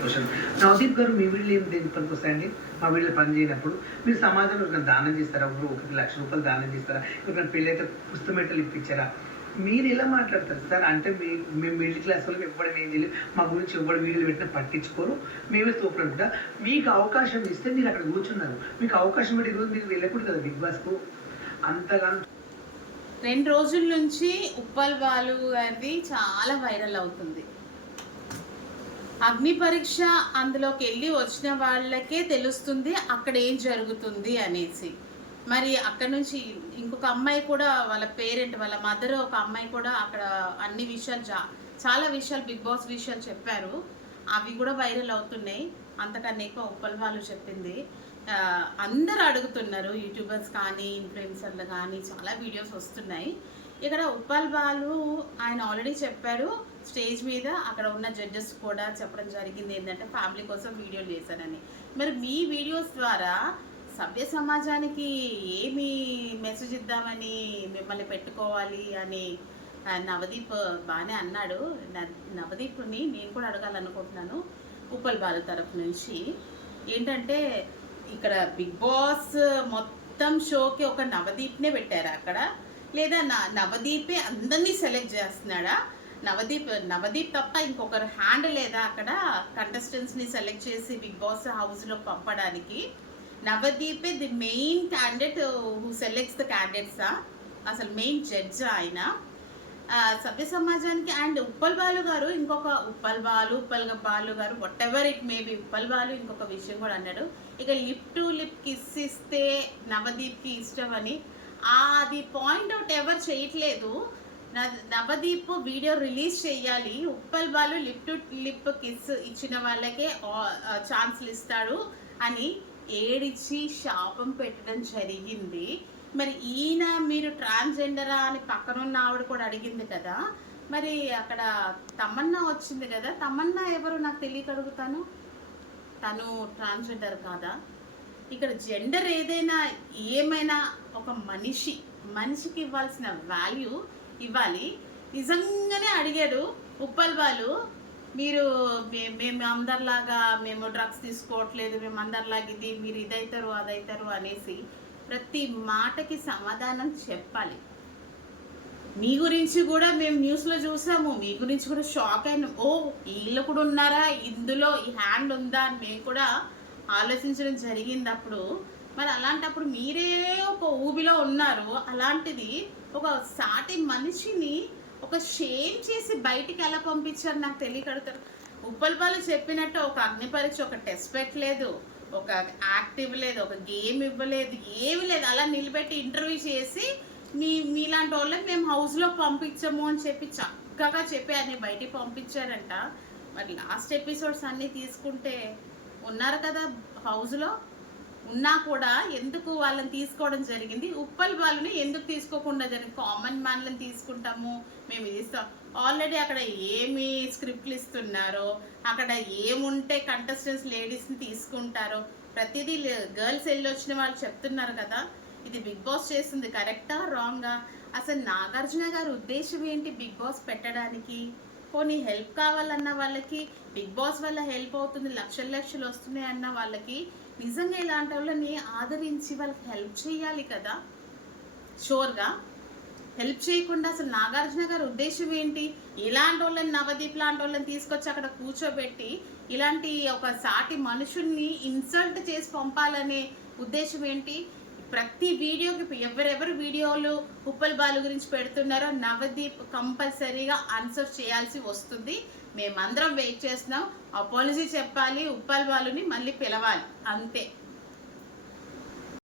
Question Navdeep గారు మీ వీళ్ళు ఏం దేనికి పనికొస్తాయండి? మా వీళ్ళు పని చేయనప్పుడు మీరు సమాజంలో ఒక దానం చేస్తారా? ఒకరికి ₹1,00,000 దానం చేస్తారా? ఎవరికైనా పెళ్ళి అయితే పుస్తమెట్టలు ఇప్పించారా? మీరు ఎలా మాట్లాడతారు సార్? అంటే మేము మిడిల్ క్లాస్ వాళ్ళకి ఎవ్వడం ఏం తెలియదు, మా గురించి ఎవ్వడు వీడియోలు పెట్టినా పట్టించుకోరు, మేమే తోపులంటా. మీకు అవకాశం ఇస్తే మీరు అక్కడ కూర్చున్నారు, మీకు అవకాశం పెట్టి ఈరోజు మీరు వెళ్ళకూడదు కదా బిగ్ బాస్కు అంతగానో. 2 రోజుల నుంచి ఉప్పల్ బాలు గారిది చాలా వైరల్ అవుతుంది. అగ్ని పరీక్ష అందులోకి వెళ్ళి వచ్చిన వాళ్ళకే తెలుస్తుంది అక్కడ ఏం జరుగుతుంది అనేసి. మరి అక్కడ నుంచి ఇంకొక అమ్మాయి కూడా వాళ్ళ పేరెంట్ వాళ్ళ మదర్ ఒక అమ్మాయి కూడా అక్కడ అన్ని విషయాలు చాలా విషయాలు బిగ్ బాస్ విషయాలు చెప్పారు. అవి కూడా వైరల్ అవుతున్నాయి. అంతకన్నా ఎక్కువ ఉప్పల్ బాలు చెప్పింది అందరూ అడుగుతున్నారు. యూట్యూబర్స్ కానీ ఇన్ఫ్లుయెన్సర్లు కానీ చాలా వీడియోస్ వస్తున్నాయి. ఇక్కడ ఉప్పల్ బాలు ఆయన ఆల్రెడీ చెప్పారు స్టేజ్ మీద, అక్కడ ఉన్న జడ్జెస్ కూడా చెప్పడం జరిగింది ఏంటంటే ఫ్యామిలీ కోసం వీడియోలు చేశానని. మరి మీ వీడియోస్ ద్వారా సభ్య సమాజానికి ఏమి మెసేజ్ ఇద్దామని మిమ్మల్ని పెట్టుకోవాలి అని నవదీప్ బాగానే అన్నాడు. నవదీప్ని నేను కూడా అడగాలనుకుంటున్నాను ఉప్పల్ బాలు తరఫు నుంచి. ఏంటంటే ఇక్కడ బిగ్ బాస్ మొత్తం షోకి ఒక నవదీప్నే పెట్టారా అక్కడ, లేదా నవదీపే అందరినీ సెలెక్ట్ చేస్తున్నాడా? నవదీప్ తప్ప ఇంకొకరు హ్యాండ్ లేదా అక్కడ కంటెస్టెంట్స్ని సెలెక్ట్ చేసి బిగ్ బాస్ హౌస్లో పంపడానికి? నవదీపే the main candidate who selects the క్యాండిడేట్సా? అసలు మెయిన్ జడ్జ్ ఆయన సభ్య సమాజానికి. అండ్ ఉప్పల్ బాలు గారు ఉప్పల్ బాలు గారు what ever it may be, Uppal Balu ఇంకొక విషయం కూడా అన్నాడు, ఇక లిప్ టు లిప్ కిస్ ఇస్తే నవదీప్కి ఇష్టం అని. అది పాయింట్ అవుట్ ఎవరు చేయట్లేదు. నవదీప్ వీడియో రిలీజ్ చేయాలి, Uppal Balu lip to lip kiss ఇచ్చిన వాళ్ళకే ఛాన్స్లు ఇస్తాడు అని ఏడిచి శాపం పెట్టడం జరిగింది. మరి ఈయన మీరు ట్రాన్స్జెండరా అని పక్కనున్న ఆవిడ కూడా అడిగింది కదా, మరి అక్కడ తమన్నా వచ్చింది కదా, తమన్నా ఎవరు నాకు తెలియక అడుగుతాను, తను ట్రాన్స్జెండర్ కాదా? ఇక్కడ జెండర్ ఏమైనా ఒక మనిషికి ఇవ్వాల్సిన వాల్యూ ఇవ్వాలి. నిజంగానే అడిగాడు ఉప్పల్ బాలు, మేము అందరిలాగా మేము డ్రగ్స్ తీసుకోవట్లేదు, మేము అందరిలాగా ఇది, మీరు ఇదైతారు అదైతారు అనేసి ప్రతి మాటకి సమాధానం చెప్పాలి. మీ గురించి కూడా మేము న్యూస్లో చూసాము, మీ గురించి కూడా షాక్ అయిన, ఓ వీళ్ళు కూడా ఉన్నారా ఇందులో, ఈ హ్యాండ్ ఉందా అని మేము కూడా ఆలోచించడం జరిగింది అప్పుడు. మరి అలాంటప్పుడు మీరే ఒక ఊబిలో ఉన్నారు, అలాంటిది ఒక సాటి మనిషిని ఒక షేమ్ చేసి బయటికి ఎలా పంపించారు నాకు తెలియకడుతారు. ఉప్పల్ బాలు చెప్పినట్టు ఒక అగ్ని పరీక్ష, ఒక టెస్ట్ పెట్టలేదు, ఒక యాక్టివ్ లేదు, ఒక గేమ్ ఇవ్వలేదు, ఏమి లేదు. అలా నిలబెట్టి ఇంటర్వ్యూ చేసి మీలాంటి వాళ్ళని మేము హౌస్లో పంపించము అని చెప్పి చక్కగా చెప్పి ఆయన బయటికి పంపించారంట. మరి లాస్ట్ ఎపిసోడ్స్ అన్నీ తీసుకుంటే ఉన్నారు కదా హౌస్లో, ఉన్నా కూడా ఎందుకు వాళ్ళని తీసుకోవడం జరిగింది? ఉప్పల్ బాలుని ఎందుకు తీసుకోకుండా జరిగింది? కామన్ మ్యాన్లను తీసుకుంటాము మేము, ఇది ఇస్తాం. ఆల్రెడీ అక్కడ ఏమి స్క్రిప్ట్లు ఇస్తున్నారో, అక్కడ ఏముంటే కంటెస్టెంట్స్ లేడీస్ని తీసుకుంటారో ప్రతిదీ గర్ల్స్ వెళ్ళి వచ్చిన వాళ్ళు చెప్తున్నారు కదా. ఇది బిగ్ బాస్ చేస్తుంది కరెక్టా రాంగా? అసలు నాగార్జున గారి ఉద్దేశం ఏంటి బిగ్ బాస్ పెట్టడానికి? పోనీ హెల్ప్ కావాలన్న వాళ్ళకి బిగ్ బాస్ వల్ల హెల్ప్ అవుతుంది, లక్షలు వస్తున్నాయి అన్న వాళ్ళకి నిజంగా ఇలాంటి వాళ్ళని ఆదరించి వాళ్ళకి హెల్ప్ చేయాలి కదా. షూర్గా హెల్ప్ చేయకుండా అసలు నాగార్జున గారి ఉద్దేశం ఏంటి? ఇలాంటి వాళ్ళని నవదీప్ లాంటి వాళ్ళని తీసుకొచ్చి అక్కడ కూర్చోబెట్టి ఇలాంటి ఒక సాటి మనుషుల్ని ఇన్సల్ట్ చేసి పంపాలనే ఉద్దేశం ఏంటి? ప్రతి వీడియోకి ఎవరెవరు వీడియోలు ఉప్పల్ బాలు గురించి పెడుతున్నారో నవదీప్ కంపల్సరీగా ఆన్సర్ చేయాల్సి వస్తుంది. మేమందరం వెయిట్ చేస్తున్నాం. అపాలజీ చెప్పాలి, ఉప్పల్ బాలుని మళ్ళీ పిలవాలి, అంతే.